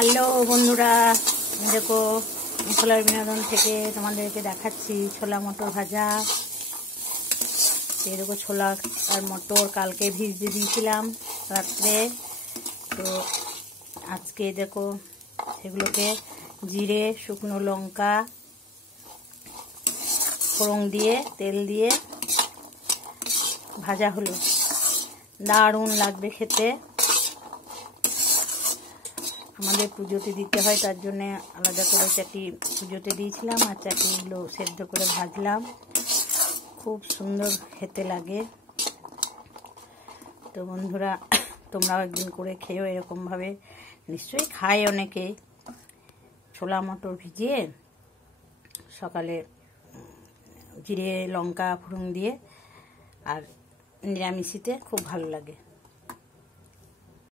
Hello বন্ধুরা, দেখো ছোলার বিনোদন থেকে তোমাদেরকে দেখাচ্ছি ছোলা মটর ভাজা। এই দেখো ছোলা আর মটর কালকে ভিজিয়ে দিয়েছিলাম রাত্রে, তো আজকে দেখো এগুলোকে জিরে শুকনো লঙ্কা ফোড়ন দিয়ে তেল দিয়ে ভাজা হলো। দারুণ লাগবে খেতে। আমাদের পুজোতে দিতে হয়, তার জন্য আলাদা করে চাটি পুজোতে দিয়েছিলাম আর চাটিগুলো সেদ্ধ করে ভাজলাম। খুব সুন্দর খেতে লাগে। তো বন্ধুরা, তোমরাও একদিন করে খেয়েও এরকমভাবে। নিশ্চয়ই খায় অনেকে ছোলা মটর ভিজিয়ে সকালে জিরে লঙ্কা ফোড়ন দিয়ে, আর নিরামিষিতে খুব ভালো লাগে।